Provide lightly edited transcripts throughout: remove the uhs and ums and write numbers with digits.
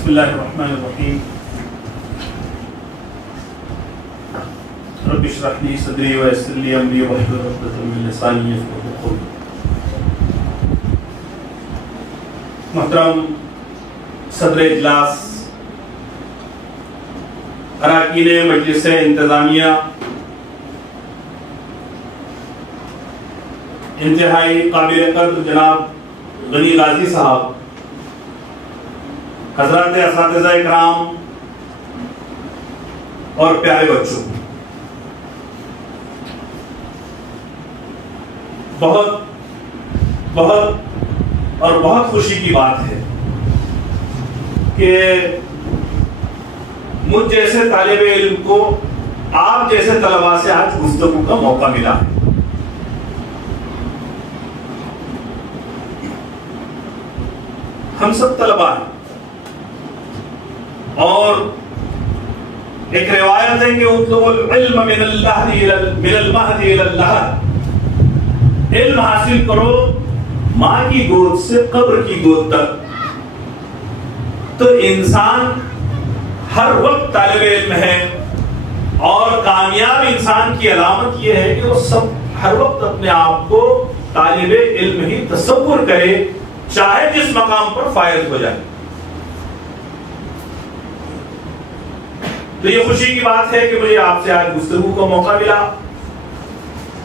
بسم اللہ الرحمن الرحیم رب اشرح لی صدری ویسر لی امری واحلل عقدۃ من لسانی یفقهوا قولی. محترم صدر اجلاس، اراکین مجلس انتظامیہ، انتہائی قابل قدر جناب غنی غازی صاحب، حضرات اساتذہ اکرام اور پیارے بچوں، بہت اور بہت خوشی کی بات ہے کہ مجھ جیسے طالب علم کو آپ جیسے طلباء سے آج گفتگو کا موقع ملا ہے. ہم سب طلباء ہیں اور ایک روایت ہے کہ اطلب العلم من المہد الى اللحد، علم حاصل کرو ماں کی گود سے قبر کی گود تک. تو انسان ہر وقت طالب علم ہے، اور کامیاب انسان کی علامت یہ ہے کہ وہ ہر وقت اپنے آپ کو طالب علم ہی تصور کرے، چاہے جس مقام پر فائز ہو جائے. تو یہ خوشی کی بات ہے کہ مجھے آپ سے آج گفتگو کا موقع ملا،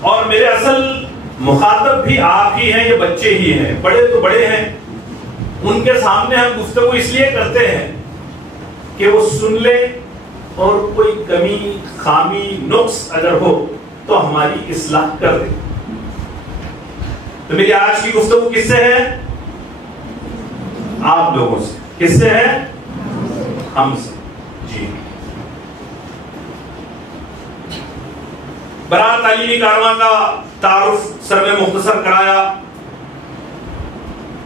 اور میرے اصل مخاطب بھی آپ ہی ہیں، یہ بچے ہی ہیں. بڑے تو بڑے ہیں، ان کے سامنے ہم گفتگو اس لیے کرتے ہیں کہ وہ سن لیں اور کوئی کمی خامی نقص اگر ہو تو ہماری اصلاح کر دیں. تو میری آج کی گفتگو کس سے ہے؟ آپ لوگوں سے. کس سے ہے؟ ہم سے. جی، برائے تعلیمی کارواں کا تعارف سر نے مختصر کرایا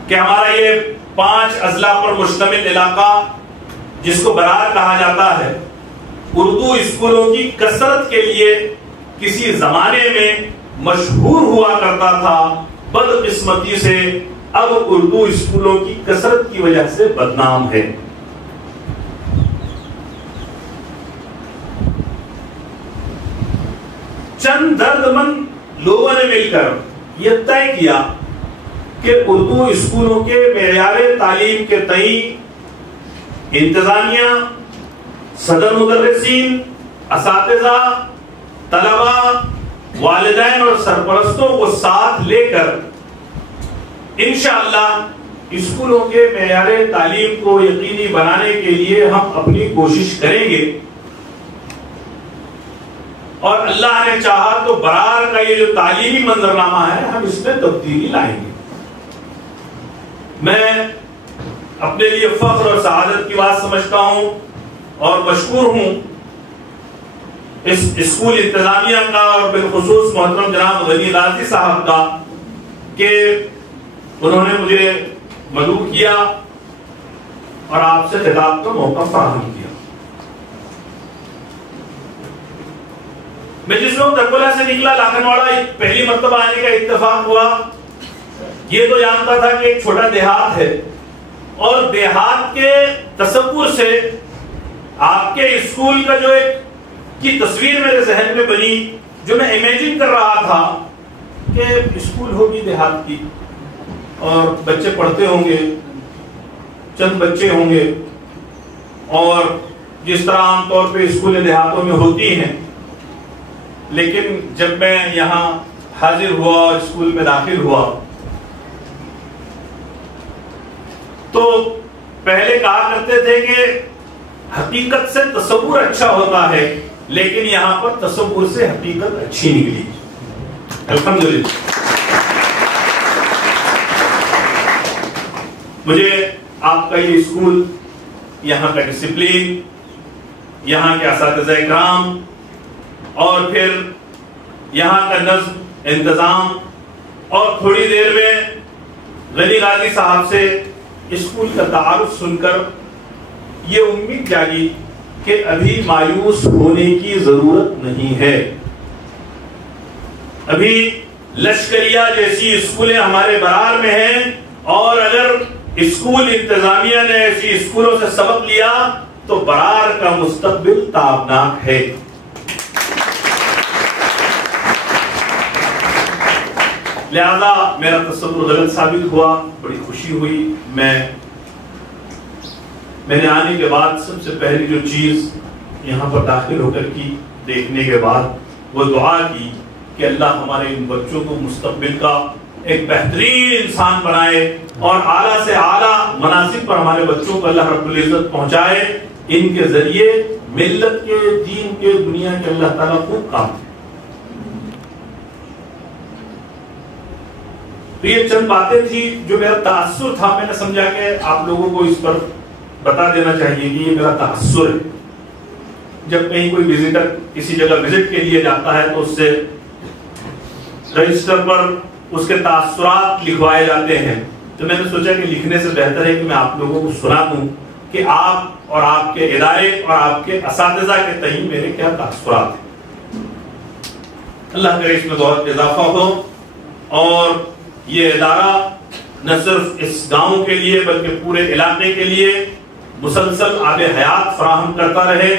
کہ ہمارا یہ 5 اضلاع پر مشتمل علاقہ جس کو برار کہا جاتا ہے، اردو اسکولوں کی کثرت کے لیے کسی زمانے میں مشہور ہوا کرتا تھا. بدقسمتی سے اب اردو اسکولوں کی کثرت کی وجہ سے بدنام ہے. چند درد مند لوگوں نے مل کر یہ طے کیا کہ اردو اسکولوں کے معیار تعلیم کے تئیں انتظامیہ، صدر مدرسین، اساتذہ، طلباء، والدین اور سرپرستوں کو ساتھ لے کر انشاءاللہ اسکولوں کے معیار تعلیم کو یقینی بنانے کے لیے ہم اپنی کوشش کریں گے، اور اللہ نے چاہا تو برار کا یہ جو تعلیمی منظرنامہ ہے ہم اس میں تبدیلی لائیں گے. میں اپنے لیے فخر اور سعادت کی بات سمجھتا ہوں اور مشکور ہوں اس اسکول انتظامیہ کا اور بالخصوص محترم جناب غنی غازی صاحب کا کہ انہوں نے مجھے مدعو کیا اور آپ سے خطاب کا موقع فراہم کیا. میں جس وقت اکولا سے نکلا لاکھنواڑا پہلی مرتبہ آنے کا اتفاق ہوا، یہ تو جانتا تھا کہ ایک چھوٹا دیہات ہے، اور دیہات کے تصور سے آپ کے اسکول کا جو ایک کی تصویر میرے ذہن میں بنی، جو میں امیجن کر رہا تھا کہ اسکول ہوگی دیہات کی اور بچے پڑھتے ہوں گے، چند بچے ہوں گے، اور جس طرح عام طور پہ اسکولیں دیہاتوں میں ہوتی ہیں. لیکن جب میں یہاں حاضر ہوا اور اسکول میں داخل ہوا تو پہلے کہا کرتے تھے کہ حقیقت سے تصور اچھا ہوتا ہے، لیکن یہاں پر تصور سے حقیقت اچھی نکلی. الحمدللہ. مجھے آپ کا یہ اسکول، یہاں کا ڈسپلین، یہاں کے اساتذہ اکرام، اور پھر یہاں کا نظم انتظام، اور تھوڑی دیر میں غنی غازی صاحب سے اسکول کا تعارف سن کر یہ امید جاگی کہ ابھی مایوس ہونے کی ضرورت نہیں ہے. ابھی لشکریہ جیسی اسکولیں ہمارے برار میں ہیں، اور اگر اسکول انتظامیہ نے ایسی اسکولوں سے سبق لیا تو برار کا مستقبل تابناک ہے. لہذا میرا تصور غلط ثابت ہوا، بڑی خوشی ہوئی. میں نے آنے کے بعد سب سے پہلی جو چیز یہاں پر داخل ہو کر کی، دیکھنے کے بعد وہ دعا کی کہ اللہ ہمارے ان بچوں کو مستقبل کا ایک بہترین انسان بنائے اور اعلیٰ سے اعلیٰ مناصب پر ہمارے بچوں کو اللہ رب العزت پہنچائے. ان کے ذریعے ملت کے، دین کے، دنیا کے اللہ تعالیٰ خوب کام. تو یہ چند باتیں تھی جو میرا تاثر تھا. میں نے سمجھا کہ آپ لوگوں کو اس پر بتا دینا چاہیے کہ یہ میرا تاثر ہے. جب کہیں کوئی وزٹر کسی جگہ وزٹ کے لیے جاتا ہے تو اس سے رجسٹر پر اس کے تاثرات لکھوائے جاتے ہیں. تو میں نے سوچا کہ لکھنے سے بہتر ہے کہ میں آپ لوگوں کو سنا دوں کہ آپ اور آپ کے ادارے اور آپ کے اساتذہ کے تئیں میرے کیا تاثرات ہیں. اللہ کرے اس میں بہت اضافہ ہو اور یہ ادارہ نہ صرف اس گاؤں کے لیے بلکہ پورے علاقے کے لیے مسلسل آب حیات فراہم کرتا رہے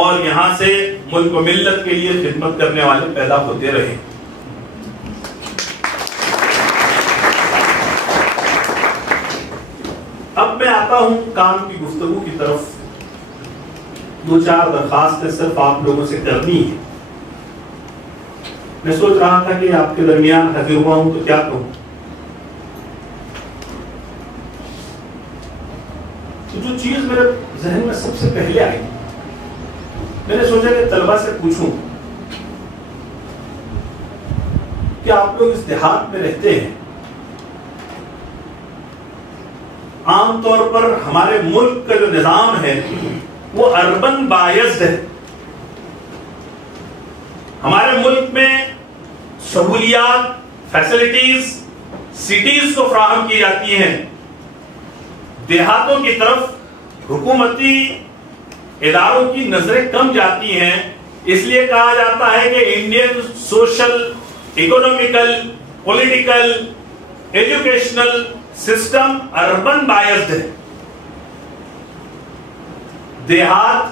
اور یہاں سے ملک و ملت کے لیے خدمت کرنے والے پیدا ہوتے رہے. اب میں آتا ہوں کام کی گفتگو کی طرف. دو چار درخواستیں صرف آپ لوگوں سے کرنی ہے. میں سوچ رہا تھا کہ آپ کے درمیان حاضر ہوا ہوں تو کیا کہوں. جو چیز میرے ذہن میں سب سے پہلے آئی، میں نے سوچا کہ طلبہ سے پوچھوں کہ آپ لوگ اس دیہات میں رہتے ہیں. عام طور پر ہمارے ملک کا جو نظام ہے وہ اربن بائزڈ ہے. ہمارے ملک میں سہولیات، فیسلٹیز سٹیز کو فراہم کی جاتی ہیں. دیہاتوں کی طرف حکومتی اداروں کی نظریں کم جاتی ہیں. اس لیے کہا جاتا ہے کہ Indian social, economical, political, educational system urban biased ہے. دیہات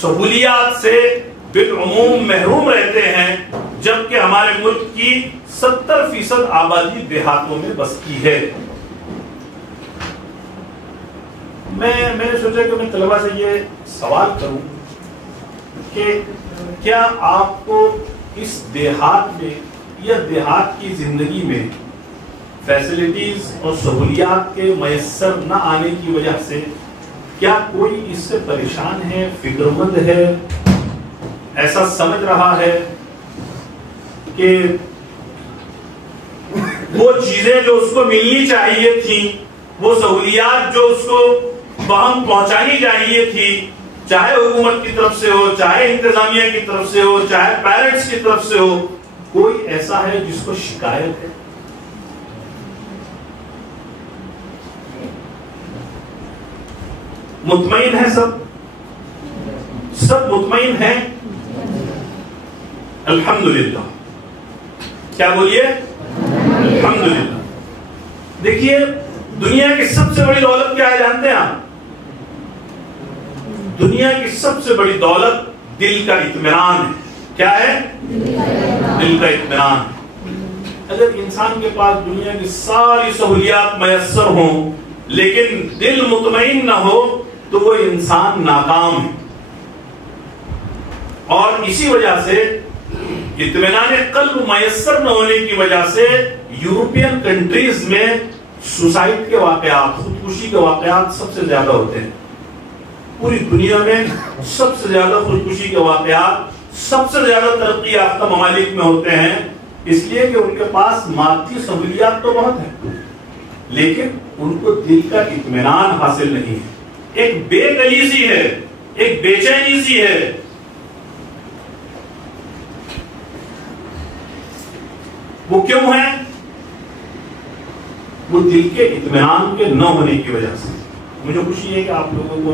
سہولیات سے بالعموم محروم رہتے ہیں جبکہ ہمارے ملک کی 70% آبادی دیہاتوں میں بستی ہے. میں نے سوچا کہ میں طلبہ سے یہ سوال کروں کہ کیا آپ کو اس دیہات میں یا دیہات کی زندگی میں فیسلٹیز اور سہولیات کے میسر نہ آنے کی وجہ سے کیا کوئی اس سے پریشان ہے، فکر مند ہے، ایسا سمجھ رہا ہے کہ وہ چیزیں جو اس کو ملنی چاہیے تھی، وہ سہولیات جو اس کو وہاں پہنچانی چاہیے تھی، چاہے حکومت کی طرف سے ہو، چاہے انتظامیہ کی طرف سے ہو، چاہے پیرنٹس کی طرف سے ہو، کوئی ایسا ہے جس کو شکایت ہے؟ مطمئن ہے سب مطمئن ہیں؟ الحمدللہ. کیا بولیے؟ الحمدللہ. دیکھیے دنیا کی سب سے بڑی دولت کیا ہے جانتے ہیں آپ؟ دنیا کی سب سے بڑی دولت دل کا اطمینان ہے. کیا ہے؟ دل کا اطمینان. اگر انسان کے پاس دنیا کی ساری سہولیات میسر ہوں لیکن دل مطمئن نہ ہو تو وہ انسان ناکام ہے. اور اسی وجہ سے اطمینان قلب میسر نہ ہونے کی وجہ سے یورپین کنٹریز میں سوسائڈ کے واقعات، خودکشی کے واقعات سب سے زیادہ ہوتے ہیں. پوری دنیا میں سب سے زیادہ خودکشی کے واقعات سب سے زیادہ ترقی یافتہ ممالک میں ہوتے ہیں، اس لیے کہ ان کے پاس مادی سہولیات تو بہت ہیں لیکن ان کو دل کا اطمینان حاصل نہیں ہے. ایک بے دلی سی ہے، ایک بے چینی سی ہے. وہ کیوں ہے؟ وہ دل کے اطمینان کے نہ ہونے کی وجہ سے. مجھے خوشی ہے کہ آپ لوگوں کو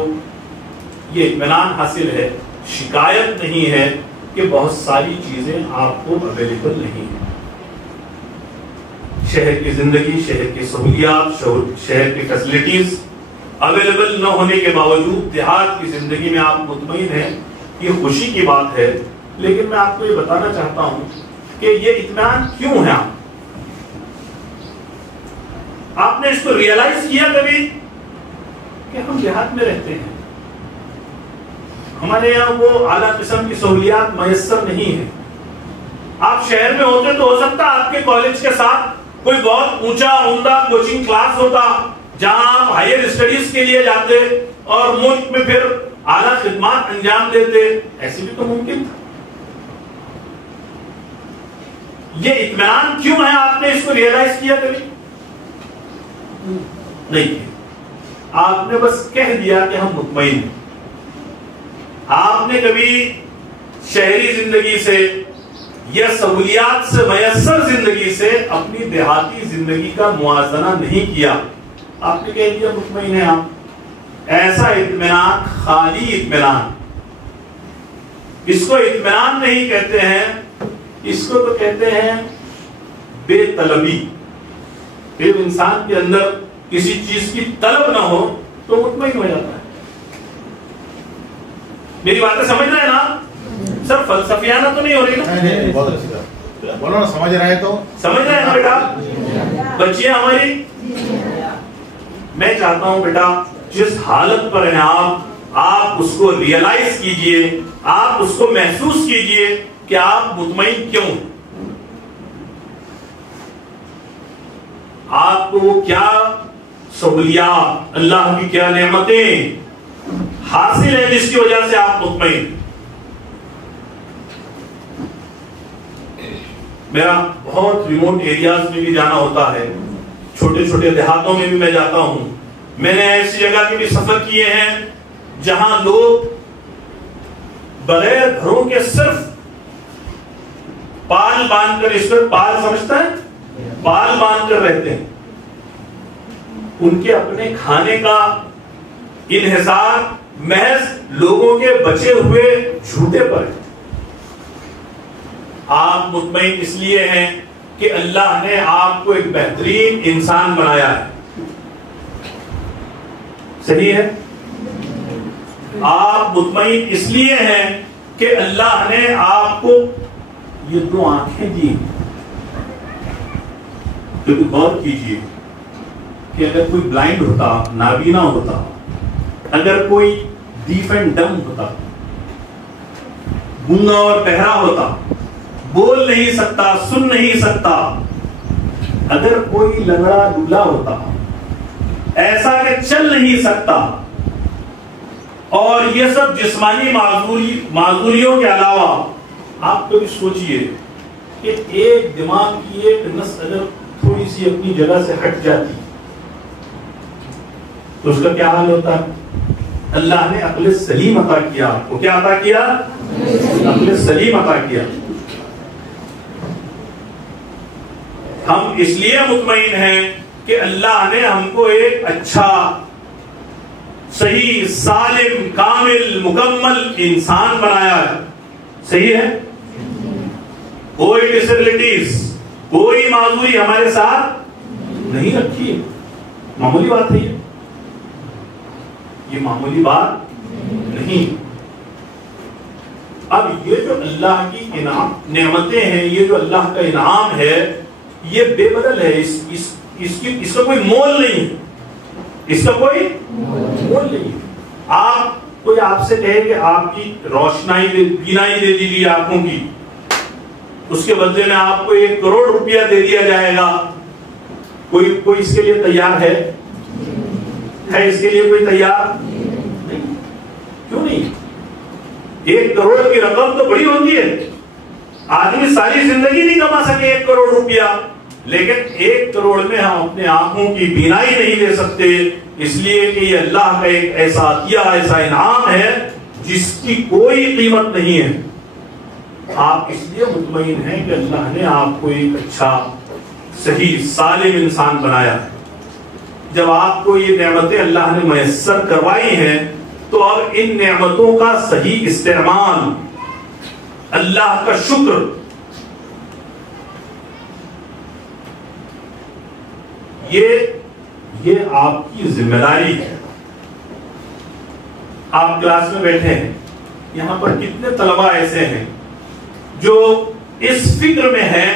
یہ اطمینان حاصل ہے، شکایت نہیں ہے کہ بہت ساری چیزیں آپ کو اویلیبل نہیں ہیں. شہر کی زندگی، شہر کی سہولیات، شہر کی فیسلٹیز اویلیبل نہ ہونے کے باوجود دیہات کی زندگی میں آپ مطمئن ہیں، یہ خوشی کی بات ہے. لیکن میں آپ کو یہ بتانا چاہتا ہوں کہ یہ اطمینان کیوں ہے؟ آپ نے اس کو ریئلائز کیا کبھی کہ ہم دیہات میں رہتے ہیں، ہمارے یہاں وہ اعلیٰ قسم کی سہولیات میسر نہیں ہیں. آپ شہر میں ہوتے تو ہو سکتا آپ کے کالج کے ساتھ کوئی بہت اونچا عمدہ کوچنگ کلاس ہوتا جہاں آپ ہائر اسٹڈیز کے لیے جاتے اور ملک میں پھر اعلیٰ خدمات انجام دیتے. ایسے بھی تو ممکن تھا. یہ اطمینان کیوں ہے؟ آپ نے اس کو ریئلائز کیا کبھی؟ نہیں. آپ نے بس کہہ دیا کہ ہم مطمئن ہیں. آپ نے کبھی شہری زندگی سے یا سہولیات سے میسر زندگی سے اپنی دیہاتی زندگی کا موازنہ نہیں کیا. آپ نے کہہ دیا مطمئن ہیں آپ. ایسا اطمینان خالی اطمینان، اس کو اطمینان نہیں کہتے ہیں، اس کو تو کہتے ہیں بے طلبی. جب انسان کے اندر کسی چیز کی طلب نہ ہو تو مطمئن ہو جاتا ہے. میری باتیں سمجھ رہے ہیں نا؟ سر فلسفیانہ تو نہیں ہو رہی نا؟ بہت اچھی بولو نا. سمجھ رہے تو سمجھ رہے ہیں نا بیٹا؟ بچیاں ہماری، میں چاہتا ہوں بیٹا جس حالت پر ہیں آپ اس کو ریئلائز کیجئے، آپ اس کو محسوس کیجئے کہ آپ مطمئن کیوں. آپ کو کیا سہولیات، اللہ کی کیا نعمتیں حاصل ہیں جس کی وجہ سے آپ مطمئن. میرا بہت ریموٹ ایریاز میں بھی جانا ہوتا ہے، چھوٹے چھوٹے دیہاتوں میں بھی میں جاتا ہوں. میں نے ایسی جگہ کے بھی سفر کیے ہیں جہاں لوگ بغیر گھروں کے صرف پال باندھ کر، اس پر پال سمجھتا ہے، پال باندھ کر رہتے ہیں. ان کے اپنے کھانے کا انحصار محض لوگوں کے بچے ہوئے جھوٹے پر ہے. آپ مطمئن اس لیے ہیں کہ اللہ نے آپ کو ایک بہترین انسان بنایا ہے. صحیح ہے؟ آپ مطمئن اس لیے ہیں کہ اللہ نے آپ کو یہ 2 آنکھیں دی. کیونکہ غور کیجئے کہ اگر کوئی بلائنڈ ہوتا، نابینا ہوتا، اگر کوئی ڈیف اینڈ ڈم ہوتا، گونگا اور بہرا ہوتا، بول نہیں سکتا، سن نہیں سکتا، اگر کوئی لنگڑا لولا ہوتا، ایسا کہ چل نہیں سکتا، اور یہ سب جسمانی معذوریوں کے علاوہ، آپ کبھی سوچئے کہ ایک دماغ کی ایک نس اگر تھوڑی سی اپنی جگہ سے ہٹ جاتی تو اس کا کیا حال ہوتا ہے؟ اللہ نے عقل سلیم عطا کیا. آپ کو کیا عطا کیا؟ عقل سلیم عطا کیا. ہم اس لیے مطمئن ہیں کہ اللہ نے ہم کو ایک اچھا، صحیح، سالم، کامل، مکمل انسان بنایا ہے. صحیح ہے؟ کوئی ڈسیبلٹیز، کوئی معذوری ہمارے ساتھ نہیں رکھی ہے. معمولی بات ہے یہ معمولی بات نہیں. اب یہ جو اللہ کی نعمتیں ہیں، یہ جو اللہ کا انعام ہے، یہ بے بدل ہے. اس کا کوئی مول نہیں ہے. اس کا کوئی مول نہیں ہے. کوئی آپ سے کہے کہ آپ کی روشنائی، بینائی دے دی گئی آنکھوں کی، اس کے بدلے میں آپ کو 1 کروڑ روپیہ دے دیا جائے گا، کوئی اس کے لیے تیار ہے؟ اس کے لیے کوئی تیار نہیں. کیوں نہیں؟ 1 کروڑ کی رقم تو بڑی ہوتی ہے. آدمی ساری زندگی نہیں کما سکے 1 کروڑ روپیہ، لیکن 1 کروڑ میں ہم اپنے آنکھوں کی بینائی نہیں لے سکتے، اس لیے کہ یہ اللہ کا ایک ایسا عطیہ، ایسا انعام ہے جس کی کوئی قیمت نہیں ہے. آپ اس لیے مطمئن ہیں کہ اللہ نے آپ کو ایک اچھا، صحیح، سالم انسان بنایا ہے. جب آپ کو یہ نعمتیں اللہ نے میسر کروائی ہیں تو اب ان نعمتوں کا صحیح استعمال، اللہ کا شکر، یہ آپ کی ذمہ داری ہے. آپ کلاس میں بیٹھے ہیں, یہاں پر کتنے طلبہ ایسے ہیں جو اس فکر میں ہیں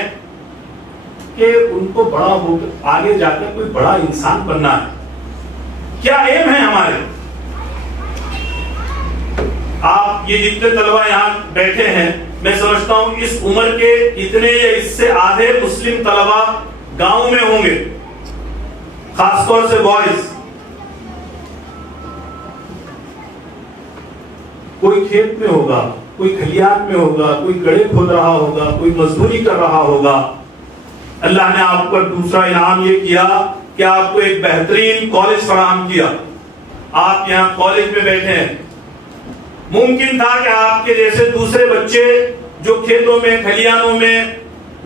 کہ ان کو بڑا ہو کر آگے جا کر کوئی بڑا انسان بننا ہے. کیا ایم ہے ہمارے؟ آپ یہ جتنے طلبہ یہاں بیٹھے ہیں, میں سمجھتا ہوں اس عمر کے اتنے یا اس سے آدھے مسلم طلبہ گاؤں میں ہوں گے, خاص طور سے بوائز. کوئی کھیت میں ہوگا, کوئی کھلیان میں ہوگا, کوئی گڑھے کھود رہا ہوگا, کوئی مزدوری کر رہا ہوگا. اللہ نے آپ کو دوسرا انعام یہ کیا کہ آپ کو ایک بہترین کالج فراہم کیا. آپ یہاں کالج میں بیٹھے ہیں. ممکن تھا کہ آپ کے جیسے دوسرے بچے جو کھیتوں میں, کھلیانوں میں,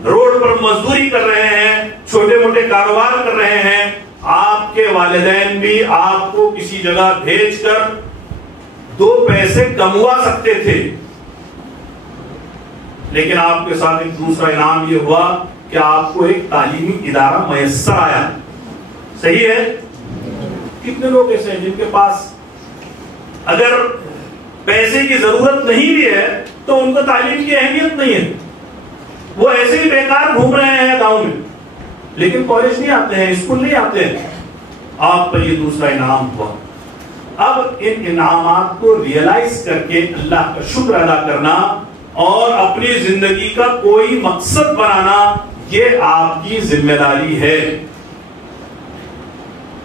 روڈ پر مزدوری کر رہے ہیں, چھوٹے موٹے کاروبار کر رہے ہیں, آپ کے والدین بھی آپ کو کسی جگہ بھیج کر 2 پیسے کموا سکتے تھے. لیکن آپ کے ساتھ ایک دوسرا انعام یہ ہوا کہ آپ کو ایک تعلیمی ادارہ میسر آیا. صحیح ہے؟ کتنے لوگ ایسے ہیں جن کے پاس اگر پیسے کی ضرورت نہیں بھی ہے تو ان کو تعلیم کی اہمیت نہیں ہے, وہ ایسے ہی بیکار گھوم رہے ہیں گاؤں میں, لیکن کالج نہیں آتے ہیں, اسکول نہیں آتے ہیں. آپ پر یہ دوسرا انعام ہوا. اب ان انعامات کو ریئلائز کر کے اللہ کا شکر ادا کرنا اور اپنی زندگی کا کوئی مقصد بنانا, یہ آپ کی ذمہ داری ہے.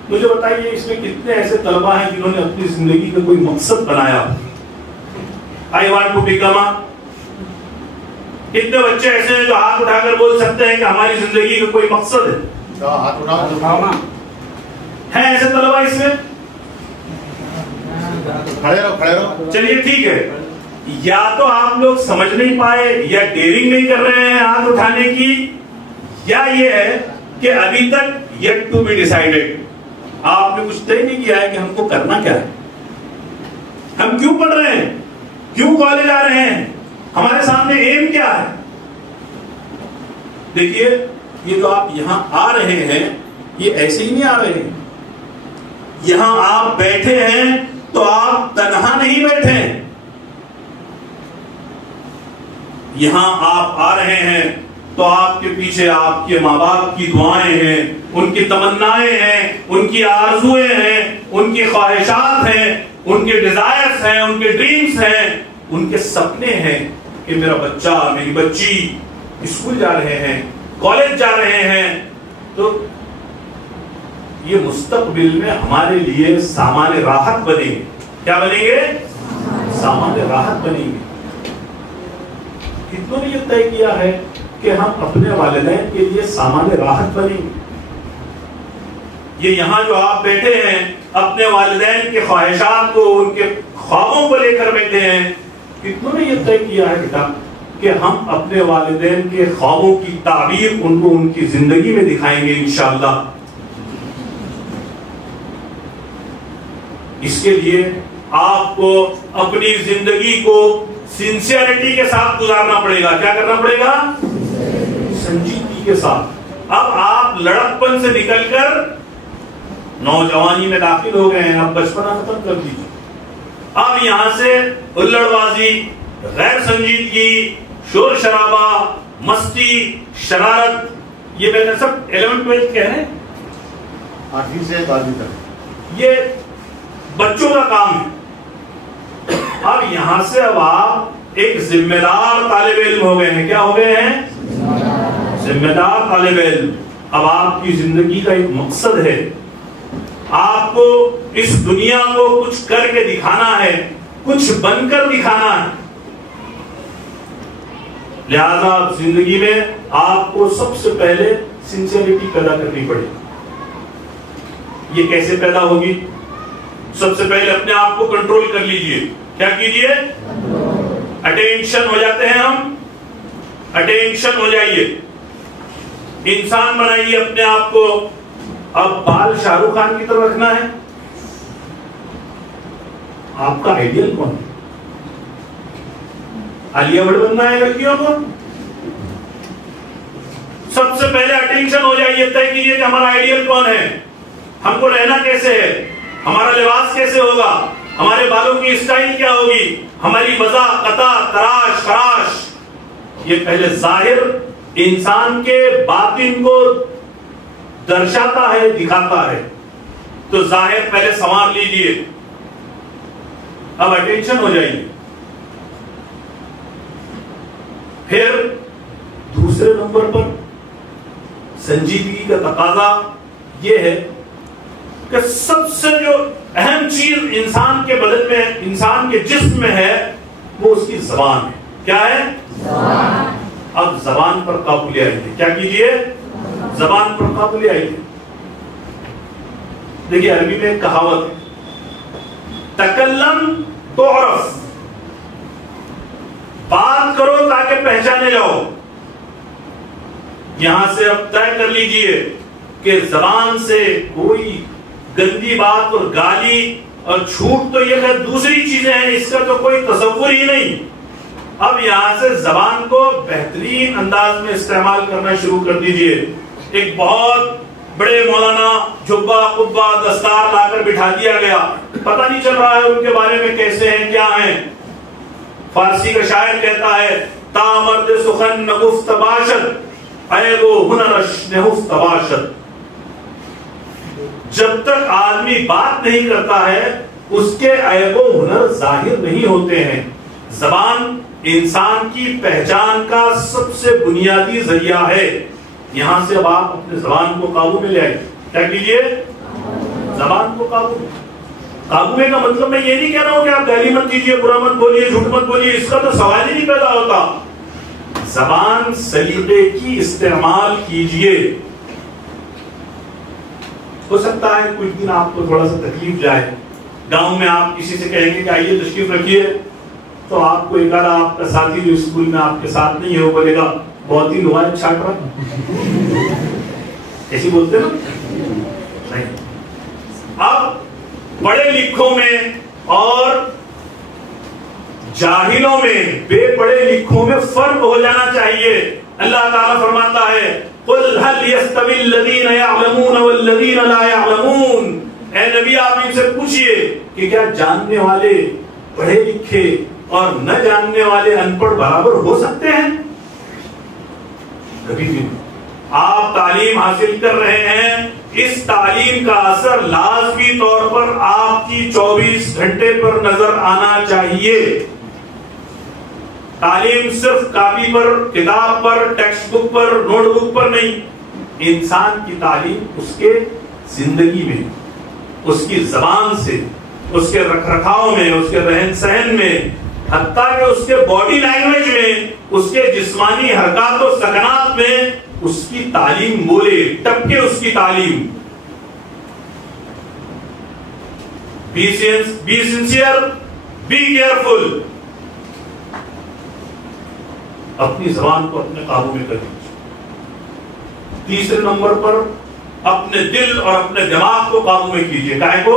مجھے بتائیے اس میں کتنے ایسے طلبہ ہیں جنہوں نے اپنی زندگی کا کوئی مقصد بنایا؟ I want to become a. کتنے بچے ایسے ہیں جو ہاتھ اٹھا کر بول سکتے ہیں کہ ہماری زندگی کا کوئی مقصد ہے؟ ہیں ایسے طلبہ اس میں؟ چلیے ٹھیک ہے, یا تو آپ لوگ سمجھ نہیں پائے یا ڈیئرنگ نہیں کر رہے ہیں ہاتھ اٹھانے کی, یا یہ ہے کہ ابھی تک yet to be decided, آپ نے کچھ طے نہیں کیا ہے کہ ہم کو کرنا کیا ہے, ہم کیوں پڑھ رہے ہیں, کیوں کالج آ رہے ہیں, ہمارے سامنے ایم کیا ہے. دیکھیے یہ جو آپ یہاں آ رہے ہیں یہ ایسے ہی نہیں آ رہے ہیں. یہاں آپ بیٹھے ہیں تو آپ تنہا نہیں بیٹھے ہیں. یہاں آپ آ رہے ہیں تو آپ کے پیچھے آپ کے ماں باپ کی دعائیں ہیں, ان کی تمنائیں ہیں, ان کی آرزویں ہیں, ان کی خواہشات ہیں, ان کے ڈیزائرز ہیں, ان کے ڈریمز ہیں, ان کے سپنے ہیں کہ میرا بچہ, میری بچی اسکول جا رہے ہیں, کالج جا رہے ہیں. تو یہ مستقبل میں ہمارے لیے سامان راحت بنیں گے. کیا بنیں گے؟ سامان راحت بنیں گے. کتنوں نے یہ طے کیا ہے کہ ہم اپنے والدین کے لیے سامان راحت بنیں گے؟ یہ یہاں جو آپ بیٹھے ہیں اپنے والدین کے خواہشات کو, ان کے خوابوں کو لے کر بیٹھے ہیں. کتنوں نے یہ طے کیا ہے بیٹا کہ ہم اپنے والدین کے خوابوں کی تعبیر ان کو ان کی زندگی میں دکھائیں گے انشاءاللہ. اس کے لیے آپ کو اپنی زندگی کو سنسیئرٹی کے ساتھ گزارنا پڑے گا. کیا کرنا پڑے گا؟ سنجیدگی کے ساتھ. اب آپ لڑکپن سے نکل کر نوجوانی میں داخل ہو گئے ہیں, اب بچپنا ختم کر دیجیے. اب یہاں سے الڑ بازی, غیر سنجیدگی, شور شرابہ, مستی, شرارت, یہ میں نے سب 11th-12th کہہ رہے ہیں, 8ویں سے 12ویں تک یہ بچوں کا کام ہے. اب یہاں سے اب آپ ایک ذمہ دار طالب علم ہو گئے ہیں. کیا ہو گئے ہیں؟ ذمہ دار طالب علم. اب آپ کی زندگی کا ایک مقصد ہے, آپ کو اس دنیا کو کچھ کر کے دکھانا ہے, کچھ بن کر دکھانا ہے. لہذا زندگی میں آپ کو سب سے پہلے سنسیئرٹی پیدا کرنی پڑے. یہ کیسے پیدا ہوگی؟ سب سے پہلے اپنے آپ کو کنٹرول کر لیجئے. کیا کیجئے؟ اٹینشن ہو جاتے ہیں ہم, اٹینشن ہو جائیے, انسان بنائیے اپنے آپ کو. اب بال شاہ رخ خان کی طرف رکھنا ہے, آپ کا آئیڈیل کون ہے؟ عالیہ بھٹ بننا ہے لڑکیوں کو؟ سب سے پہلے اٹینشن ہو جائیے، طے کیجئے کہ ہمارا آئیڈیل کون ہے، ہم کو رہنا کیسے ہے، ہمارا لباس کیسے ہوگا، ہمارے بالوں کی اسٹائل کیا ہوگی، ہماری وضع، قطع، تراش، خراش. یہ پہلے ظاہر انسان کے باطن کو درشاتا ہے، دکھاتا ہے. تو ظاہر پہلے سنوار لیجئے. اب اٹینشن ہو جائیے. پھر دوسرے نمبر پر سنجیدگی کا تقاضا یہ ہے کہ سب سے جو اہم چیز انسان کے بدن میں، انسان کے جسم میں ہے، وہ اس کی زبان ہے. کیا ہے؟ زبان. اب زبان پر قابو لے آئیے. کیا کیجئے؟ زبان پر قابو لے آئیے. دیکھیے عربی میں ایک کہاوت ہے، تکلم تعرف، بات کرو تاکہ پہچانے جاؤ. یہاں سے اب طے کر لیجئے کہ زبان سے کوئی گندی بات اور گالی اور جھوٹ تو یہ دوسری چیزیں ہیں، اس کا تو کوئی تصور ہی نہیں. اب یہاں سے زبان کو بہترین انداز میں استعمال کرنا شروع کر دیجئے. ایک بہت بڑے مولانا جبہ قبہ دستار لا کر بٹھا دیا گیا، پتہ نہیں چل رہا ہے ان کے بارے میں کیسے ہیں، کیا ہیں. فارسی کا شاعر کہتا ہے، تا مرد سخن نگفت باشد، عیب و ہنرش نہفت باشد. جب تک آدمی بات نہیں کرتا ہے اس کے عیب و ہنر ظاہر نہیں ہوتے ہیں. زبان انسان کی پہچان کا سب سے بنیادی ذریعہ ہے. یہاں سے اب آپ اپنے زبان کو قابو میں لے آئیے. کیا کیجئے؟ زبان کو قابو میں. قابو میں کا مطلب میں یہ نہیں کہہ رہا ہوں کہ آپ گالی مت دیجئے، برا مت بولیے، جھوٹ مت بولیے، اس کا تو سوال ہی نہیں پیدا ہوتا. زبان سلیقے کی استعمال کیجئے. ہو سکتا ہے کچھ دن آپ کو تھوڑا سا تکلیف جائے. گاؤں میں آپ کسی سے کہیں گے کہ آئیے تشریف رکھیے، تو آپ کو ایک آدھا آپ کا ساتھی جو اسکول میں آپ کے ساتھ نہیں ہے وہ بولے گا بہت ہی لوہا چھاٹ رہا. ایسی بولتے نا؟ نہیں. اب پڑھے لکھوں میں اور جاہلوں میں، بے پڑھے لکھوں میں فرق ہو جانا چاہیے. اللہ تعالیٰ فرماتا ہے قُلْ هَلْ يَسْتَوِي الَّذِينَ يَعْلَمُونَ وَالَّذِينَ لَا يَعْلَمُونَ. اے نبی آپ ان سے پوچھئے کہ کیا جاننے والے پڑھے لکھے اور نہ جاننے والے ان پڑھ برابر ہو سکتے ہیں؟ کبھی بھی. آپ تعلیم حاصل کر رہے ہیں، اس تعلیم کا اثر لازمی طور پر آپ کی 24 گھنٹے پر نظر آنا چاہیے. تعلیم صرف کاپی پر، کتاب پر، ٹیکسٹ بک پر، نوٹ بک پر نہیں. انسان کی تعلیم اس کے زندگی میں، اس کی زبان سے، اس کے رکھ رکھاؤ میں، اس کے رہن سہن میں، حتیٰ کہ اس کے باڈی لینگویج میں، اس کے جسمانی حرکات و سکنات میں اس کی تعلیم بولے، ٹپکے اس کی تعلیم. Be sincere, be careful. اپنی زبان کو اپنے قابو میں کر دیجیے. تیسرے نمبر پر اپنے دل اور اپنے دماغ کو قابو میں کیجیے. کائے کو؟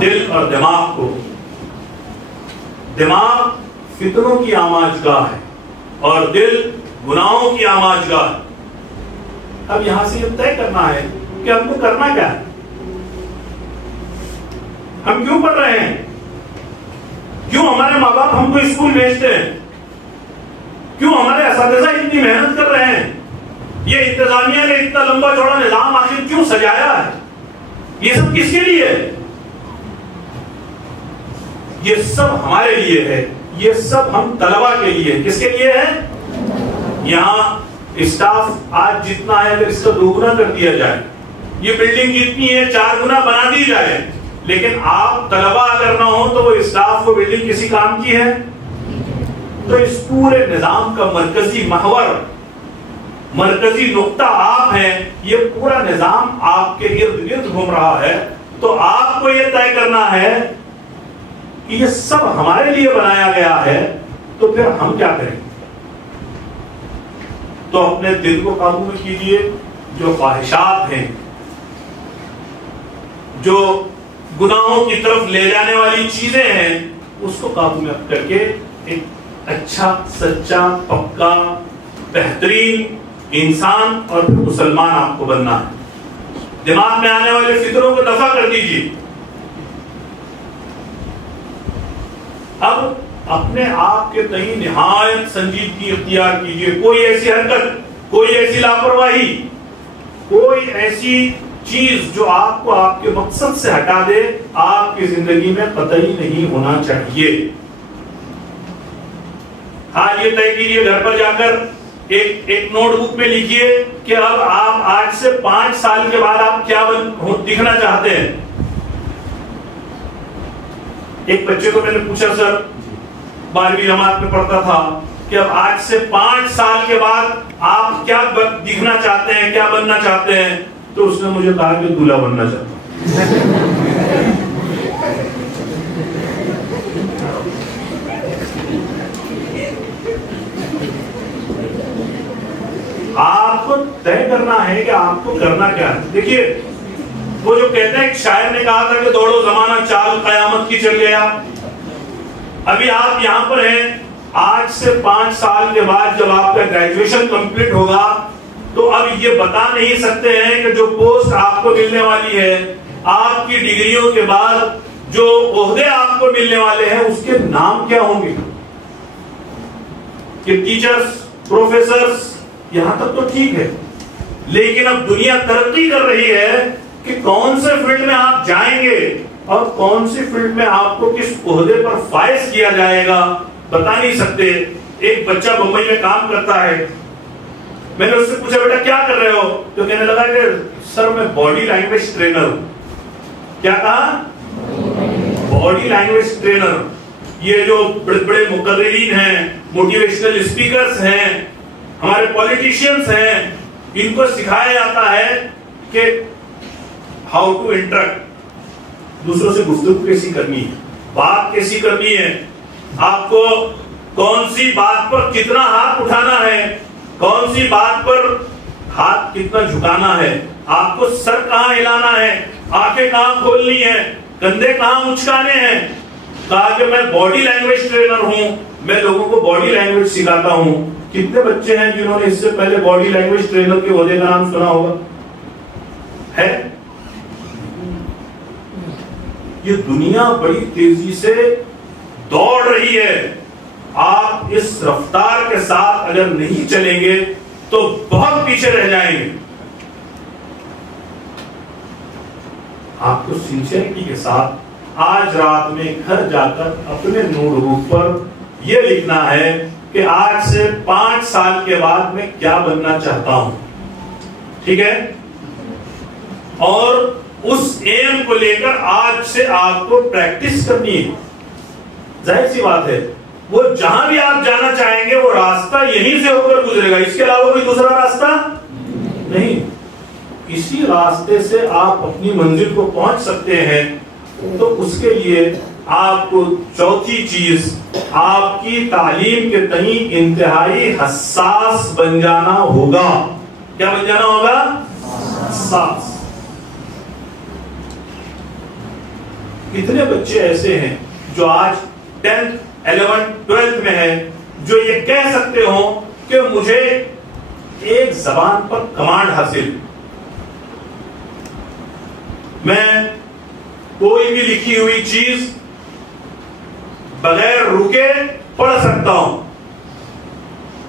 دل اور دماغ کو. دماغ فتنوں کی آماج گاہ ہے اور دل گناہوں کی آماج گاہ ہے. اب یہاں سے یہ طے کرنا ہے کہ ہم کو کرنا کیا ہے. ہم کیوں پڑھ رہے ہیں؟ کیوں ہمارے ماں باپ ہم کو اسکول بھیجتے ہیں؟ کیوں ہمارے اساتذہ اتنی محنت کر رہے ہیں؟ یہ انتظامیہ نے اتنا لمبا چوڑا نظام آخر کیوں سجایا ہے؟ یہ سب کس کے لیے ہے؟ یہ سب ہمارے لیے ہے. یہ سب ہم طلبہ کے لیے. کس کے لیے ہے؟ یہاں اسٹاف آج جتنا ہے اگر اس کا 2 گنا کر دیا جائے، یہ بلڈنگ جتنی ہے 4 گنا بنا دی جائے، لیکن آپ طلبہ اگر نہ ہو تو وہ اسٹاف کو بلڈنگ کسی کام کی ہے؟ تو اس پورے نظام کا مرکزی محور، مرکزی نقطہ آپ ہیں. یہ پورا نظام آپ کے ارد گرد گھوم رہا ہے. تو آپ کو یہ طے کرنا ہے کہ یہ سب ہمارے لیے بنایا گیا ہے، تو پھر ہم کیا کریں؟ تو اپنے دل کو قابو میں کیجیے. جو خواہشات ہیں، جو گناہوں کی طرف لے جانے والی چیزیں ہیں، اس کو قابو میں کر کے ایک اچھا، سچا، پکا، بہترین انسان اور پھر مسلمان آپ کو بننا ہے. دماغ میں آنے والے فطروں کو دفع کر دیجیے. اب اپنے آپ کے تئیں نہایت سنجیدگی اختیار کیجیے. کوئی ایسی حرکت، کوئی ایسی لاپرواہی، کوئی ایسی چیز جو آپ کو آپ کے مقصد سے ہٹا دے آپ کی زندگی میں قطعی نہیں ہونا چاہیے. آج یہ طے کیجیے گھر پر جا کر ایک نوٹ بک میں لکھیے کہ اب آپ آج سے 5 سال کے بعد آپ کیا دکھنا چاہتے ہیں. ایک بچے کو میں نے پوچھا سر 12ویں جماعت میں پڑھتا تھا کہ اب آج سے 5 سال کے بعد آپ کیا دکھنا چاہتے ہیں، کیا بننا چاہتے ہیں؟ تو اس نے مجھے کہا کہ دولہا بننا چاہتا ہوں. آپ کو طے کرنا ہے کہ آپ کو کرنا کیا ہے. دیکھیے وہ جو کہتے ہیں، ایک شاعر نے کہا تھا کہ دوڑو زمانہ چال قیامت کی چل گیا. ابھی آپ یہاں پر ہیں، آج سے 5 سال کے بعد جب آپ کا گریجویشن کمپلیٹ ہوگا تو اب یہ بتا نہیں سکتے ہیں کہ جو پوسٹ آپ کو ملنے والی ہے، آپ کی ڈگریوں کے بعد جو عہدے آپ کو ملنے والے ہیں اس کے نام کیا ہوں گے. کہ ٹیچرز، پروفیسرز یہاں تک تو ٹھیک ہے، لیکن اب دنیا ترقی کر رہی ہے کہ کون سے فیلڈ میں آپ جائیں گے اور کون سی فیلڈ میں آپ کو کس عہدے پر فائز کیا جائے گا بتا نہیں سکتے. ایک بچہ بمبئی میں کام کرتا ہے، میں نے اس سے پوچھا بیٹا کیا کر رہے ہو؟ تو کہنے لگا کہ سر میں باڈی لینگویج ٹرینر ہوں. کیا کہا؟ Body language trainer. یہ جو بڑے بڑے مقررین ہیں، موٹیویشنل اسپیکرز ہیں، ہمارے پولیٹیشینز ہیں، ان کو سکھایا جاتا ہے کہ ہاؤ ٹو انٹریکٹ، دوسروں سے گفتگو کیسی کرنی ہے، بات کیسی کرنی ہے، آپ کو کون سی بات پر کتنا ہاتھ اٹھانا ہے، کون سی بات پر ہاتھ کتنا جھکانا ہے، آپ کو سر کہاں ہلانا ہے، آنکھیں کہاں کھولنی ہے، کندھے کہاں مچکانے ہیں. کہا کہ میں باڈی لینگویج ٹرینر ہوں، میں لوگوں کو باڈی لینگویج سکھاتا ہوں. کتنے بچے ہیں جنہوں نے اس سے پہلے باڈی لینگویج ٹرینر کے عہدے کا نام سنا ہوگا؟ ہے. یہ دنیا بڑی تیزی سے دوڑ رہی ہے. آپ اس رفتار کے ساتھ اگر نہیں چلیں گے تو بہت پیچھے رہ جائیں گے. آپ کو سنسیئرٹی کے ساتھ آج رات میں گھر جا کر اپنے نوٹ بک پر یہ لکھنا ہے کہ آج سے 5 سال کے بعد میں کیا بننا چاہتا ہوں. ٹھیک ہے؟ اور اس ایم کو لے کر آج سے آپ کو پریکٹس کرنی ہے. ظاہر سی بات ہے وہ جہاں بھی آپ جانا چاہیں گے وہ راستہ یہیں سے ہو کر گزرے گا، اس کے علاوہ کوئی دوسرا راستہ نہیں. اسی راستے سے آپ اپنی منزل کو پہنچ سکتے ہیں. تو اس کے لیے آپ کو چوتھی چیز آپ کی تعلیم کے تئیں انتہائی حساس بن جانا ہوگا. کیا بن جانا ہوگا؟ حساس. کتنے بچے ایسے ہیں جو آج 10th 11th 12th میں ہیں جو یہ کہہ سکتے ہوں کہ مجھے ایک زبان پر کمانڈ حاصل، میں کوئی بھی لکھی ہوئی چیز بغیر رکے پڑھ سکتا ہوں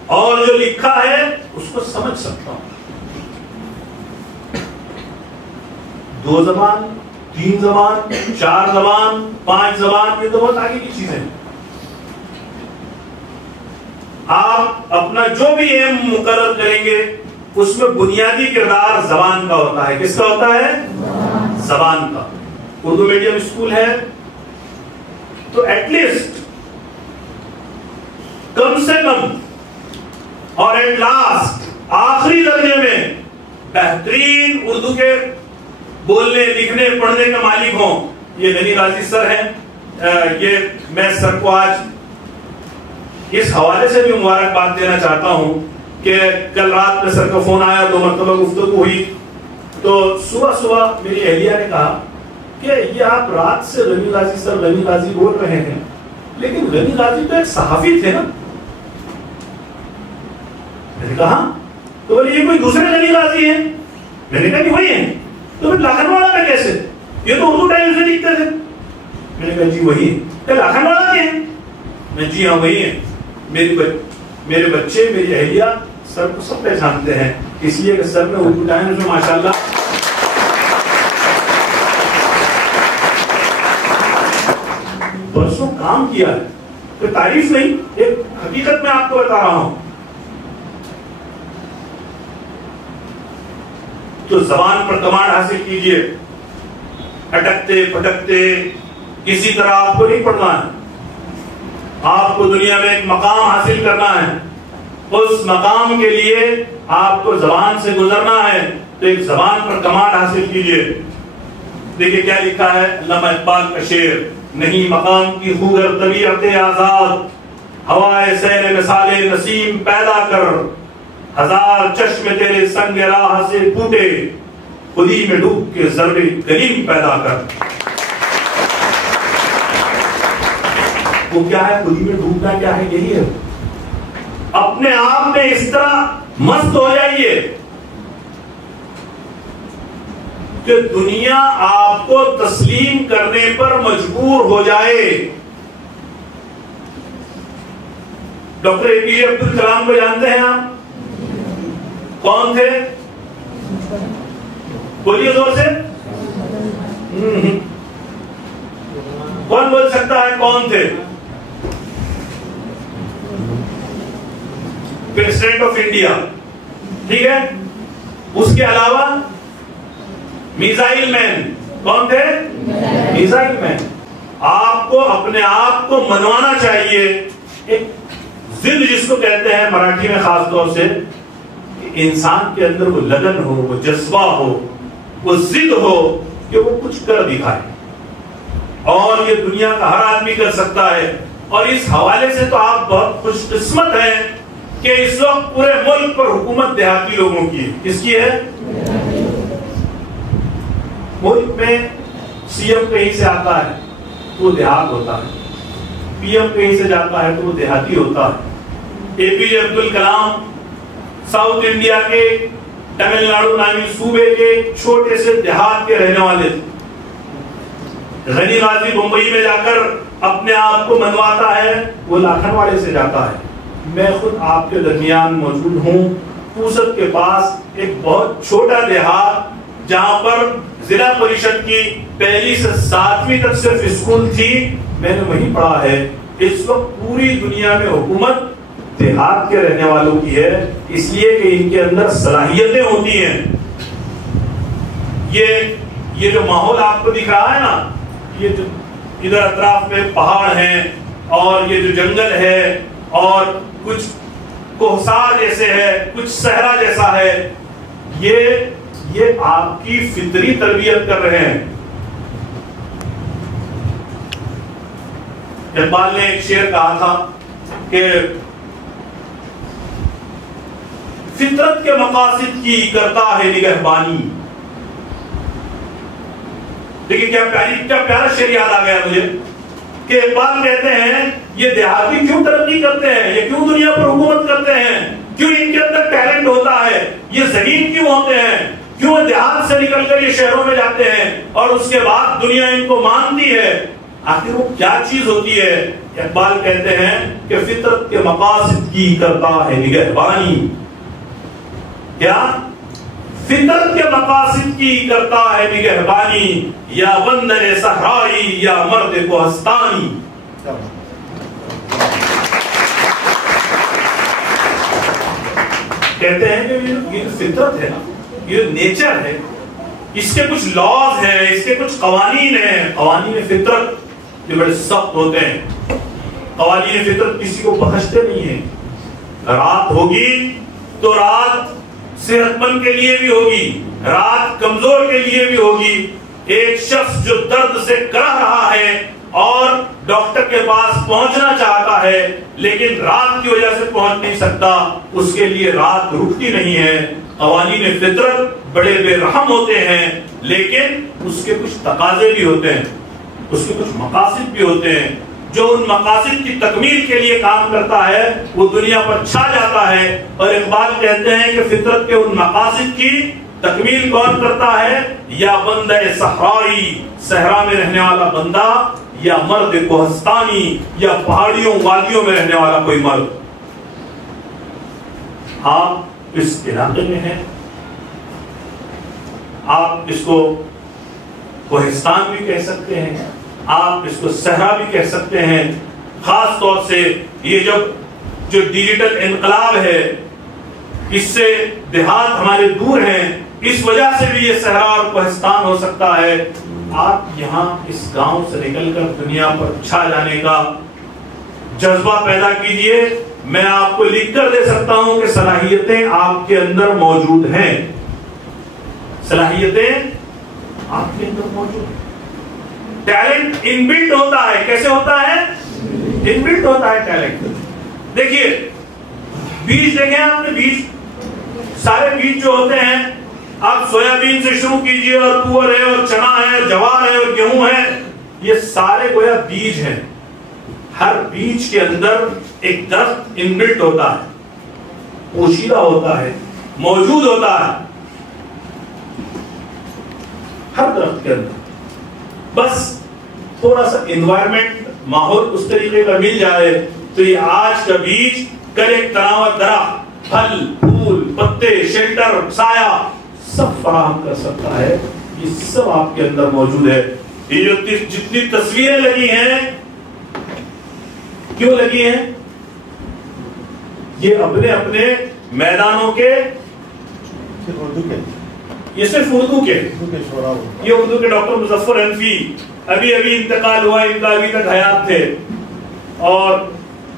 اور جو لکھا ہے اس کو سمجھ سکتا ہوں. 2 زبان، 3 زبان، 4 زبان، 5 زبان، یہ تو بہت آگے کی چیزیں. آپ اپنا جو بھی ایم مقرر کریں گے اس میں بنیادی کردار زبان کا ہوتا ہے. کس کا ہوتا ہے؟ زبان کا. اردو میڈیم اسکول ہے تو ایٹ لیسٹ کم سے کم اور ایٹ لاسٹ آخری درجے میں بہترین اردو کے بولنے، لکھنے، پڑھنے کا مالک ہوں. یہ غنی غازی سر ہیں. یہ میں سر کو آج اس حوالے سے بھی مبارکباد دینا چاہتا ہوں کہ کل رات میں سر کا فون آیا، 2 مرتبہ گفتگو ہوئی تو صبح میری اہلیہ نے کہا کہ یہ آپ رات سے غنی غازی سر غنی غازی بول رہے ہیں، لیکن غنی غازی تو ایک صحافی تھے نا. میں نے کہا تو بولے یہ کوئی دوسرے غنی غازی ہیں؟ میں نے کہا کہ وہی ہیں. تو پھر لاکھنوالا میں کیسے؟ یہ تو اردو ٹائمز میں لکھتے تھے. میں نے کہا جی وہی ہیں. کہ لاکھنوالا کے ہیں؟ میں جی ہاں وہی ہیں. میرے بچے میری اہلیہ سر کو سب پہچانتے ہیں، اس لیے کہ سر میں اردو ٹائمز میں ماشاءاللہ برسوں کام کیا ہے. کوئی تعریف نہیں، ایک حقیقت میں آپ کو بتا رہا ہوں. تو زبان پر کمانڈ حاصل کیجئے، اٹکتے پھٹکتے کسی طرح آپ کو نہیں پڑھنا ہے. آپ کو دنیا میں ایک مقام حاصل کرنا ہے. اس مقام کے لیے آپ کو زبان سے گزرنا ہے، تو ایک زبان پر کمانڈ حاصل کیجئے. دیکھیں کیا لکھا ہے علامہ اقبال کا شعر: نہیں مقام کی خوگر طبیعت آزاد، ہوائے سیر مثال نسیم پیدا کر، ہزار چشم تیرے سنگ راہ سے پھوٹے، خودی میں ڈوب کے ضرب گلیم پیدا کر. وہ کیا ہے خودی میں ڈوبنا؟ کیا ہے؟ یہی ہے اپنے آپ میں اس طرح مست ہو جائیے کہ دنیا آپ کو تسلیم کرنے پر مجبور ہو جائے. ڈاکٹر اے پی جے عبد الکلام کو جانتے ہیں آپ؟ کون تھے؟ بولیے زور سے. کون بول سکتا ہے کون تھے؟ پریزیڈنٹ آف انڈیا، ٹھیک ہے. اس کے علاوہ میزائل مین. کون تھے؟ Missile man. آپ کو اپنے آپ کو منوانا چاہیے. ایک ضد جس کو کہتے ہیں مراٹھی میں خاص طور سے، کہ انسان کے اندر وہ لگن ہو، وہ جذبہ ہو، وہ ضد ہو کہ وہ کچھ کر دکھائے. اور یہ دنیا کا ہر آدمی کر سکتا ہے. اور اس حوالے سے تو آپ بہت خوش قسمت ہیں کہ اس وقت پورے ملک پر حکومت دیہاتی لوگوں کی. کس کی ہے؟ ملک میں سی ایم کہیں سے آتا ہے تو وہ دیہات ہوتا ہے، پی ایم کہیں سے جاتا ہے تو وہ دیہاتی ہوتا ہے. اے پی جے عبد الکلام ساؤتھ انڈیا کے تمل ناڈو نامی صوبے کے چھوٹے سے دیہات کے رہنے والے تھے. غنی غازی ممبئی میں جا کر اپنے آپ کو منواتا ہے، وہ لاکھنواڑے سے جاتا ہے. میں خود آپ کے درمیان موجود ہوں. پوسد کے پاس ایک بہت چھوٹا دیہات جہاں پر ضلع پریشد کی 1 سے 7ویں تک صرف اسکول تھی، میں نے وہیں پڑھا ہے. اس وقت پوری دنیا میں حکومت دیہات کے رہنے والوں کی ہے، اس لیے کہ ان کے اندر صلاحیتیں ہوتی ہیں. یہ جو ماحول آپ کو دکھ رہا ہے نا، یہ جو ادھر اطراف میں پہاڑ ہیں اور یہ جو جنگل ہے اور کچھ کوہسار جیسے ہے، کچھ صحرا جیسا ہے، یہ آپ کی فطری تربیت کر رہے ہیں. اقبال نے ایک شعر کہا تھا کہ فطرت کے مقاصد کی کرتا ہے نگہبانی. لیکن کیا پیارا شعر یاد آ گیا مجھے کہ اقبال کہتے ہیں یہ دیہاتی کیوں ترقی کرتے ہیں، یہ کیوں دنیا پر حکومت کرتے ہیں، کیوں ان کے اندر ٹیلنٹ ہوتا ہے، یہ ذہین کیوں ہوتے ہیں، کیوں دیہات سے نکل کر یہ شہروں میں جاتے ہیں اور اس کے بعد دنیا ان کو مانتی ہے. آخر وہ کیا چیز ہوتی ہے؟ اقبال کہتے ہیں کہ فطرت کے مقاصد کی کرتا ہے نگہبانی. کیا؟ فطرت کے مقاصد کی کرتا ہے نگہبانی، یا بندر صحرائی یا مرد کوہستانی. کہتے ہیں کہ یہ فطرت ہے نا، یہ نیچر ہے، اس کے کچھ لاز ہیں، اس کے کچھ قوانین ہیں. قوانین فطرت یہ بڑے سخت ہوتے ہیں. قوانین فطرت کسی کو بخشتے نہیں ہیں. رات ہوگی تو رات صحت مند کے لیے بھی ہوگی، رات کمزور کے لیے بھی ہوگی. ایک شخص جو درد سے کرہ رہا ہے اور ڈاکٹر کے پاس پہنچنا چاہتا ہے لیکن رات کی وجہ سے پہنچ نہیں سکتا، اس کے لیے رات رکتی نہیں ہے. قوانین فطرت بڑے بے رحم ہوتے ہیں لیکن اس کے کچھ تقاضے بھی ہوتے ہیں، اس کے کچھ مقاصد بھی ہوتے ہیں. جو ان مقاصد کی تکمیل کے لیے کام کرتا ہے وہ دنیا پر چھا جاتا ہے. اور اقبال کہتے ہیں کہ فطرت کے ان مقاصد کی تکمیل کون کرتا ہے؟ یا بندہ صحرائی، صحرا میں رہنے والا بندہ، یا مرد کوہستانی، یا پہاڑیوں وادیوں میں رہنے والا کوئی مرد. آپ اس علاقے میں ہیں، آپ اس کو کوہستان بھی کہہ سکتے ہیں، آپ اس کو صحرا بھی کہہ سکتے ہیں. خاص طور سے یہ جو ڈیجیٹل انقلاب ہے، اس سے دیہات ہمارے دور ہیں، اس وجہ سے بھی یہ صحرا اور کوہستان ہو سکتا ہے. آپ یہاں اس گاؤں سے نکل کر دنیا پر چھا جانے کا جذبہ پیدا کیجئے. میں آپ کو لکھ کر دے سکتا ہوں کہ صلاحیتیں آپ کے اندر موجود ہیں، صلاحیتیں آپ کے اندر موجود ہیں. ٹیلنٹ ان بلٹ ہوتا ہے. کیسے ہوتا ہے؟ ان بلٹ ہوتا ہے ٹیلنٹ. دیکھیے بیج دیکھیں آپ نے، بیج، سارے بیج جو ہوتے ہیں، آپ سویابین سے شروع کیجئے اور تور ہے اور چنا ہے اور جوار ہے اور گیہوں ہے، یہ سارے گویا بیج ہیں. ہر بیج کے اندر ایک درخت ان بلٹ ہوتا ہے، پوشیدہ ہوتا ہے، موجود ہوتا ہے ہر درخت کے اندر. بس تھوڑا سا انوائرمنٹ، ماحول اس طریقے کا مل جائے تو یہ آج کا بیج کل ایک تناور درخت پھل پھول پتے شیلٹر سایہ سب فراہم کر سکتا ہے. یہ سب آپ کے اندر موجود ہے. یہ جو جتنی تصویریں لگی ہیں، کیوں لگی ہیں؟ یہ اپنے اپنے میدانوں کے، یہ صرف اردو کے، یہ اردو کے ڈاکٹر مظفر حنفی ابھی انتقال ہوا، ان کا ابھی تک حیات تھے اور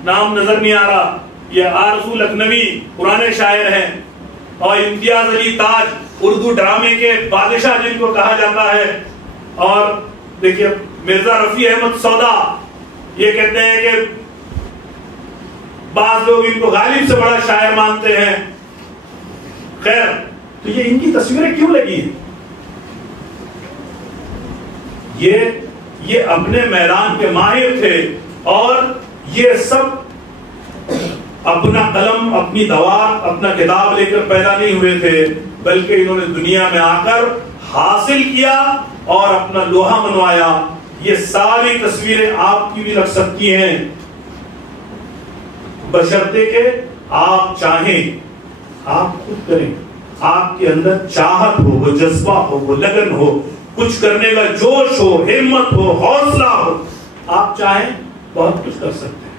نام نظر نہیں آ رہا. یہ آرزو لکھنوی پرانے شاعر ہیں، اور امتیاز علی تاج اردو ڈرامے کے بادشاہ جن کو کہا جاتا ہے. اور دیکھیے مرزا رفیع احمد سودا، یہ کہتے ہیں کہ بعض لوگ ان کو غالب سے بڑا شاعر مانتے ہیں. خیر، تو یہ ان کی تصویریں کیوں لگی ہیں؟ یہ اپنے میدان کے ماہر تھے، اور یہ سب اپنا قلم، اپنی دوار، اپنا کتاب لے کر پیدا نہیں ہوئے تھے، بلکہ انہوں نے دنیا میں آ کر حاصل کیا اور اپنا لوہا منوایا. یہ ساری تصویریں آپ کی بھی لگ سکتی ہیں، بشرطے کہ آپ چاہیں، آپ خود کریں. آپ کے اندر چاہت ہو، وہ جذبہ ہو، وہ لگن ہو، کچھ کرنے کا جوش ہو، ہمت ہو، حوصلہ ہو. آپ چاہیں بہت کچھ کر سکتے ہیں،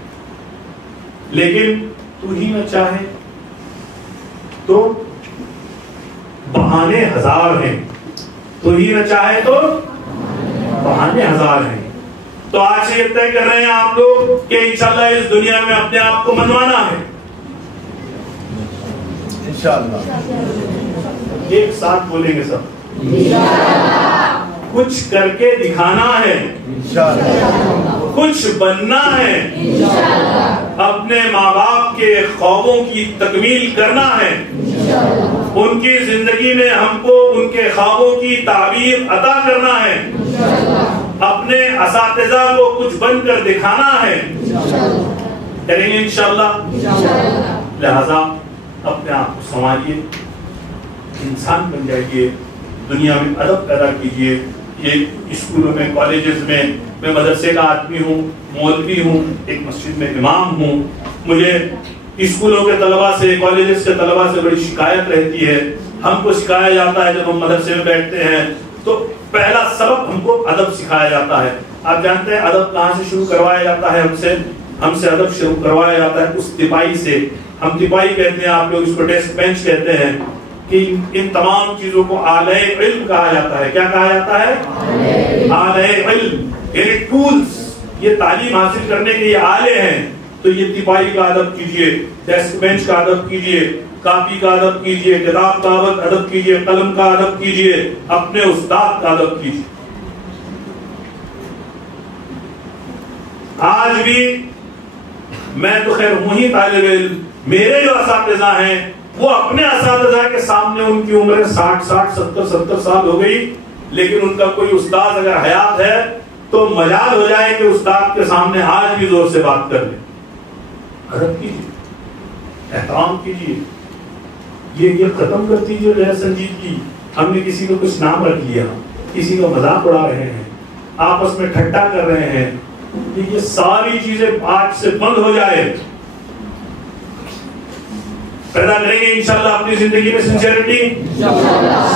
لیکن تو ہی نہ چاہے تو بہانے ہزار ہیں. تو ہی نہ چاہے تو بہانے ہزار ہیں. تو آج سے یہ طے کر رہے ہیں آپ لوگ کہ انشاءاللہ اس دنیا میں اپنے آپ کو منوانا ہے انشاءاللہ. ایک ساتھ بولیں گے سب، کچھ کر کے دکھانا ہے، کچھ بننا ہے، اپنے ماں باپ کے خوابوں کی تکمیل کرنا ہے، ان کی زندگی میں ہم کو ان کے خوابوں کی تعبیر عطا کرنا ہے، اپنے اساتذہ کو کچھ بن کر دکھانا ہے. کریں گے انشاءاللہ. لہذا اپنے آپ کو سنواریے، انسان بن جائیے، دنیا میں ادب پیدا کیجیے. یہ اسکولوں میں، کالجز میں، میں مدرسے کا آدمی ہوں، مولوی ہوں، ایک مسجد میں امام ہوں. مجھے اسکولوں کے طلباء سے، کالجز کے طلباء سے بڑی شکایت رہتی ہے. ہم کو سکھایا جاتا ہے جب ہم مدرسے میں بیٹھتے ہیں تو پہلا سبق ہم کو ادب سکھایا جاتا ہے. آپ جانتے ہیں ادب کہاں سے شروع کروایا جاتا ہے؟ ہم سے ادب شروع کروایا جاتا ہے اس تپائی سے. ہم تپائی کہتے ہیں، آپ لوگ اس کو ڈیسک بینچ کہتے ہیں. کہ ان تمام چیزوں کو آلے علم کہا جاتا ہے. کیا کہا جاتا ہے؟ آلے علم، یعنی ٹولز. یہ تعلیم حاصل کرنے کے یہ آلے ہیں. تو یہ تپائی کا ادب کیجئے، ڈیسک بینچ کا ادب کیجئے، کاپی کا ادب کیجئے، کتاب کا ادب کیجئے، قلم کا ادب کیجئے، اپنے استاد کا ادب کیجئے. آج بھی میں تو خیر ہوں ہی طالب علم، میرے جو اساتذہ ہیں وہ اپنے اساتذہ کے سامنے ان کی عمریں 60 70 سال ہو گئی، لیکن ان کا کوئی استاد اگر حیات ہے تو مجال ہو جائے کہ استاد کے سامنے آج بھی زور سے بات کر لیں. ادب کیجیے, احترام کیجیے, یہ ختم کر دیجیے غیر سنجیدگی. ہم نے کسی کو کچھ نام رکھ لیا, کسی کا مذاق اڑا رہے ہیں, آپس میں ٹھٹا کر رہے ہیں, یہ ساری چیزیں آج سے بند ہو جائے. پیدا کریں گے انشاءاللہ اپنی زندگی میں سنسیئرٹی,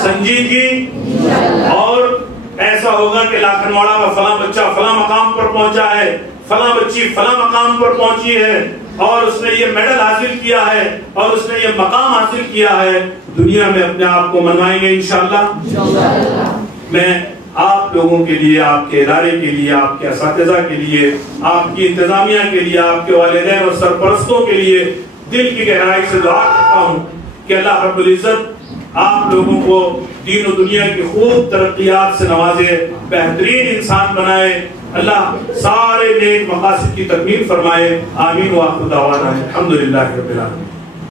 سنجیدگی, اور ایسا ہوگا کہ لاکھنواڑا کا فلاں بچہ فلاں مقام پر پہنچا ہے, فلاں بچی فلاں مقام پر پہنچی ہے, اور اس نے یہ میڈل حاصل کیا ہے, اور اس نے یہ مقام حاصل کیا ہے. دنیا میں اپنے آپ کو منوائیں گے انشاءاللہ. میں آپ لوگوں کے لیے, آپ کے ادارے کے لیے, آپ کے اساتذہ کے لیے, آپ کی انتظامیہ کے لیے, آپ کے والدین اور سرپرستوں کے لیے دل کی گہرائی سے دعا کرتا ہوں کہ اللہ رب العزت آپ لوگوں کو دین و دنیا کی خوب ترقیات سے نوازے, بہترین انسان بنائے. اللہ سارے نیک مقاصد کی تکمیل فرمائے. آمین. وآخر دعوانا الحمدللہ رب العالمین.